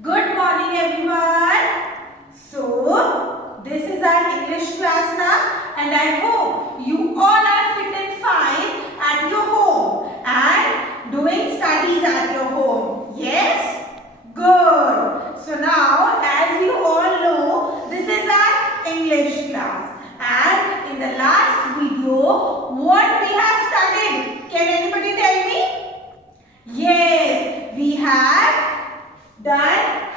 Good morning everyone. So this is our English class now and I hope you all are fit and fine at your home and doing studies at your home. Yes? Good. So now as you all know, this is our English class and in the last video what we have studied? Can anybody tell me? Yes, we have done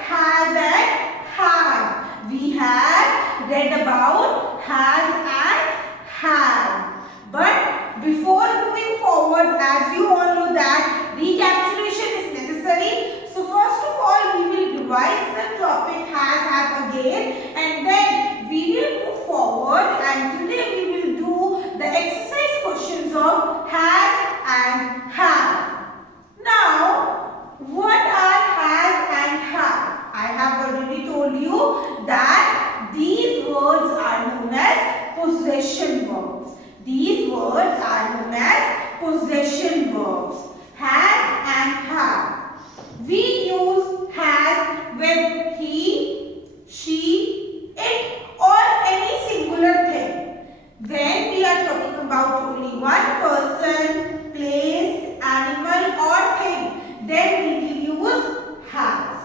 has and have. We have read about has and have. But before moving forward, as you all know that recapitulation is necessary. So first of all, we will revise the topic has, have again and then we will move forward and today we will do the exercise questions of has and have. Now, what are has and have? I have already told you that these words are known as possession verbs. These words are known as possession verbs. Has and have. We use has with he, she, it or any singular thing. When we are talking about only one person, place, animal or thing, then we will use has.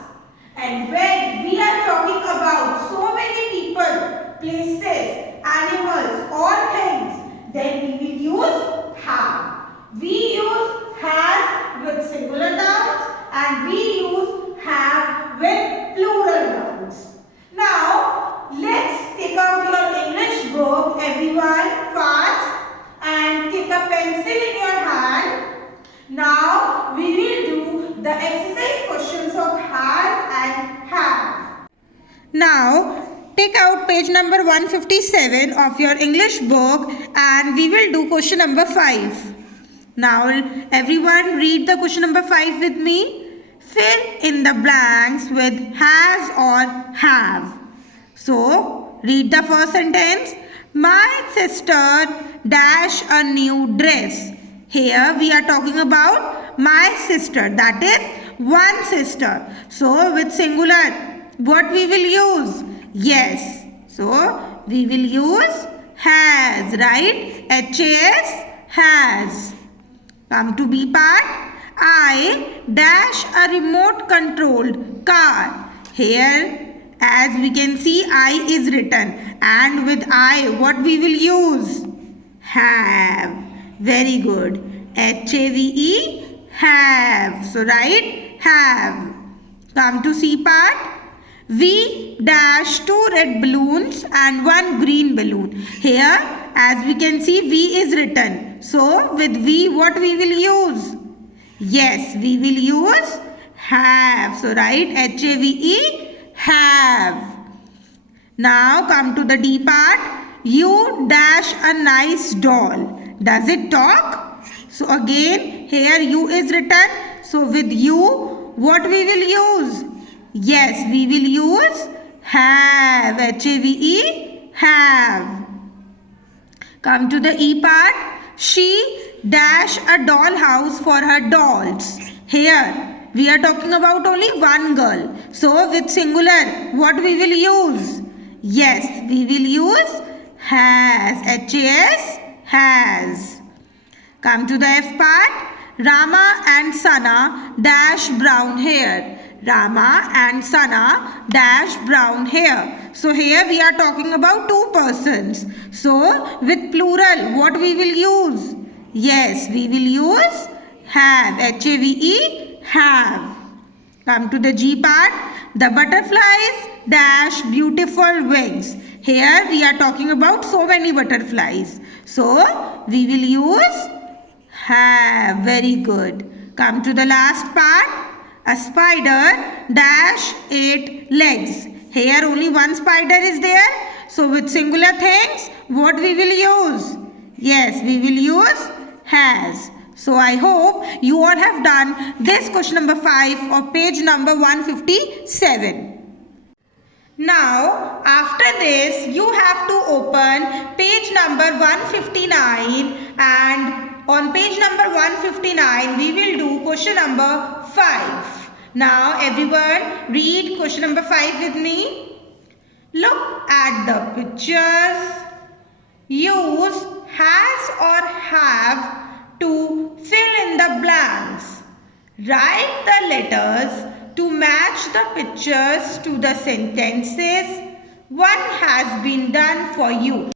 And when we are talking about so many people, places, animals or things, then we will use have. We use has with singular nouns and we use have with plural nouns. Now, let's take out your English book, everyone, fast, and take a pencil in your hand. Now, we will do the exercise questions of has and have. Now, take out page number 157 of your English book and we will do question number 5. Now, everyone read the question number 5 with me. Fill in the blanks with has or have. So, read the first sentence. My sister dash a new dress. Here we are talking about my sister, that is one sister. So, with singular, what we will use? Yes. So, we will use has, right? H-A-S, has. Come to B part. I dash a remote controlled car. Here, as we can see, I is written. And with I, what we will use? Have. Very good. H-A-V-E, have. So, right? Have. Come to C part. We dash 2 red balloons and 1 green balloon. Here, as we can see, V is written. So, with V, what we will use? Yes, we will use have. So, right? H-A-V-E, have. Now, come to the D part. You dash a nice doll. Does it talk? So, again, here you is written. So, with you, what we will use? Yes, we will use have. H-A-V-E, have. Come to the E part. She dash a doll house for her dolls. Here, we are talking about only one girl. So, with singular, what we will use? Yes, we will use has. H-A-S, has. Come to the F part. Rama and Sana dash brown hair. Rama and Sana dash brown hair. So here we are talking about two persons. So with plural, what we will use? Yes, we will use have. H-A-V-E, have. Come to the G part. The butterflies dash beautiful wings. Here we are talking about so many butterflies. So we will use have. Very good. Come to the last part. A spider dash 8 legs. Here only one spider is there. So with singular things, what we will use? Yes, we will use has. So I hope you all have done this question number 5 of page number 157. Now, after this, you have to open page number 159 and on page number 159, we will do question number 5. Now everyone read question number 5 with me. Look at the pictures. Use has or have to fill in the blanks. Write the letters to match the pictures to the sentences. One has been done for you.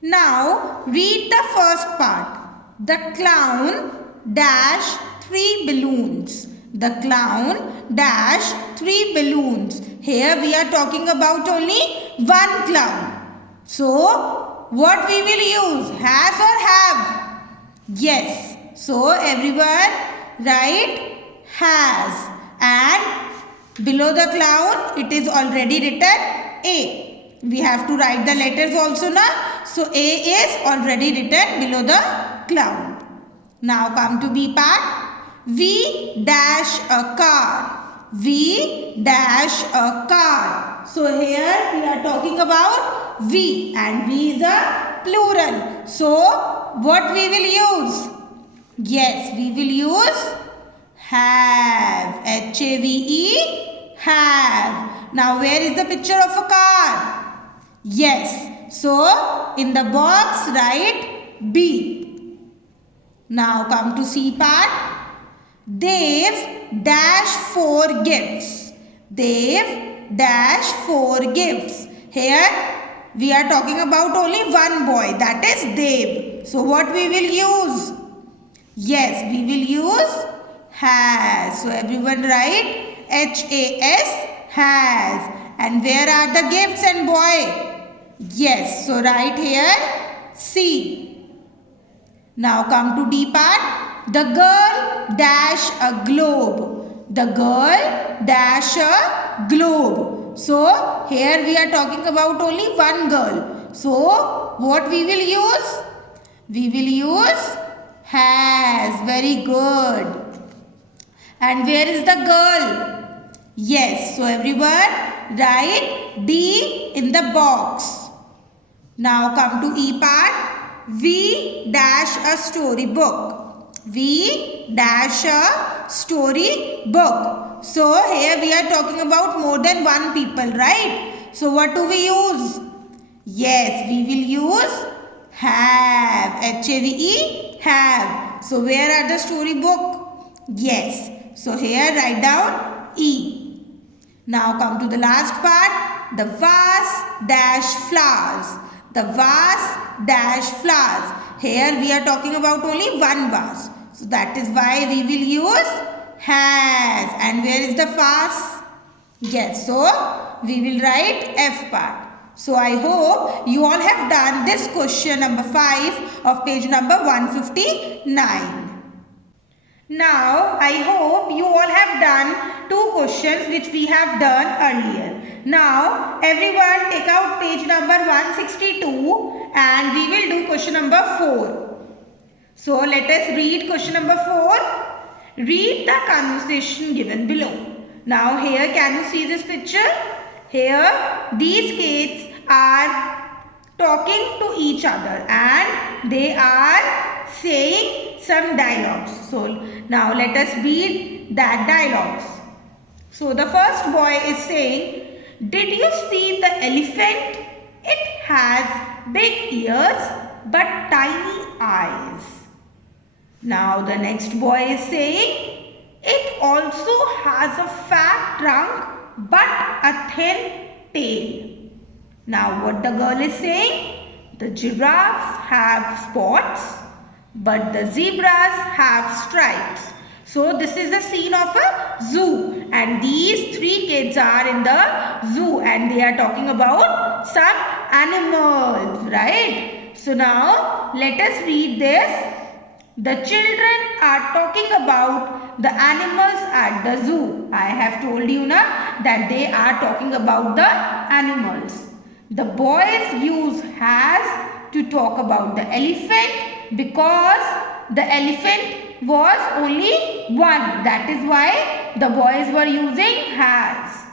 Now read the first part. The clown dash 3 balloons. The clown dash 3 balloons. Here we are talking about only one clown. So what we will use? Has or have? Yes. So everyone write has, and below the clown it is already written A. We have to write the letters also now. So A is already written below the clown. Now come to B part. We dash a car. We dash a car. So here we are talking about we, and we is a plural. So what we will use? Yes, we will use have. H-A-V-E, have. Now where is the picture of a car? Yes. So in the box write B. Now come to C part. They've dash 4 gifts. They've dash 4 gifts. Here we are talking about only one boy, that is Dev. So what we will use? Yes, we will use has. So everyone write H-A-S, has. And where are the gifts and boy? Yes, so write here C. Now come to D part. The girl dash a globe. The girl dash a globe. So here we are talking about only one girl. So what we will use? We will use has. Very good. And where is the girl? Yes. So everyone write D in the box. Now come to E part. We dash a storybook. We dash a story book. So here we are talking about more than one people, right? So what do we use? Yes, we will use have. H-A-V-E, have. So where are the story book? Yes. So here write down E. Now come to the last part. The vase dash flowers. The vase dash flowers. Here we are talking about only one vase. So that is why we will use has. And where is the vase? Yes. So we will write F part. So I hope you all have done this question number 5 of page number 159. Now I hope you all have done 2 questions which we have done earlier. Now everyone take out page number 162 and we will do question number 4. So let us read question number 4. Read the conversation given below. Now here can you see this picture? Here these kids are talking to each other and they are saying some dialogues. So now let us read that dialogues. So the first boy is saying, did you see the elephant? It has big ears but tiny eyes. Now the next boy is saying, it also has a fat trunk but a thin tail. Now what the girl is saying? The giraffes have spots but the zebras have stripes. So this is the scene of a zoo and these 3 kids are in the zoo and they are talking about some animals, right? So now let us read this. The children are talking about the animals at the zoo. I have told you now that they are talking about the animals. The boys use has to talk about the elephant because the elephant was only one. That is why the boys were using has.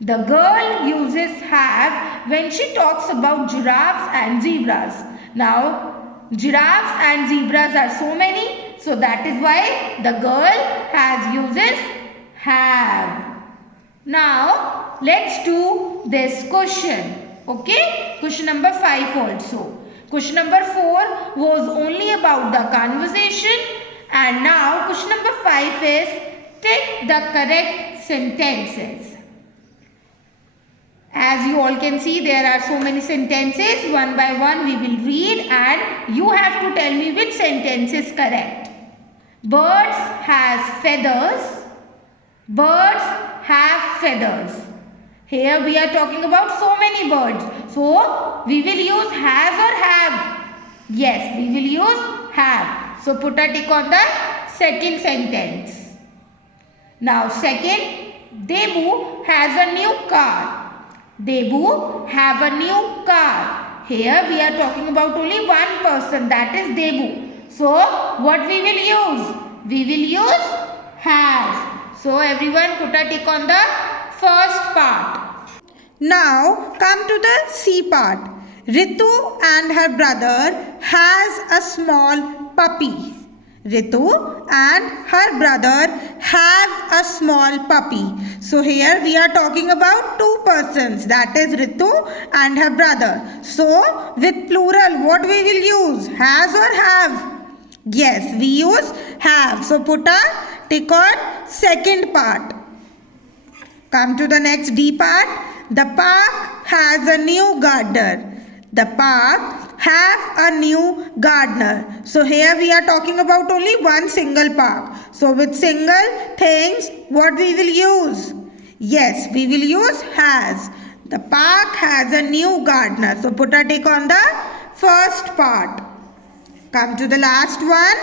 The girl uses have when she talks about giraffes and zebras. Now giraffes and zebras are so many, so that is why the girl has uses have. Now let's do this question. Okay, question number 5 also. Question number 4 was only about the conversation, and now question number 5 is tick the correct sentences. As you all can see, there are so many sentences. One by one we will read and you have to tell me which sentence is correct. Birds has feathers. Birds have feathers. Here we are talking about so many birds. So we will use has or have. Yes, we will use have. So put a tick on the second sentence. Now second, Debu has a new car. Debu have a new car. Here we are talking about only one person, that is Debu. So what we will use? We will use has. So everyone put a tick on the first part. Now come to the C part. Ritu and her brother has a small puppy. Ritu and her brother have a small puppy. So here we are talking about two persons, that is Ritu and her brother. So with plural what we will use? Has or have? Yes, we use have. So put a tick on second part. Come to the next D part. The park has a new gardener. The park have a new gardener. So here we are talking about only one single park. So with single things, what we will use? Yes, we will use has. The park has a new gardener. So put a tick on the first part. Come to the last one.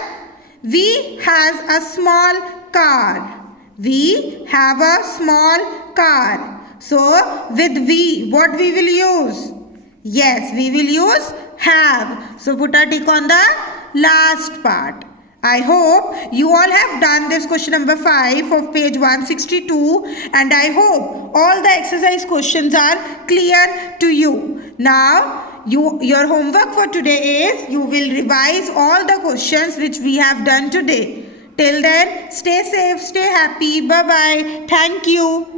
We has a small car. We have a small car. So with we, what we will use? Yes, we will use have. So put a tick on the last part. I hope you all have done this question number 5 of page 162, and I hope all the exercise questions are clear to you. Now your homework for today is you will revise all the questions which we have done today. Till then, stay safe, stay happy. Bye bye. Thank you.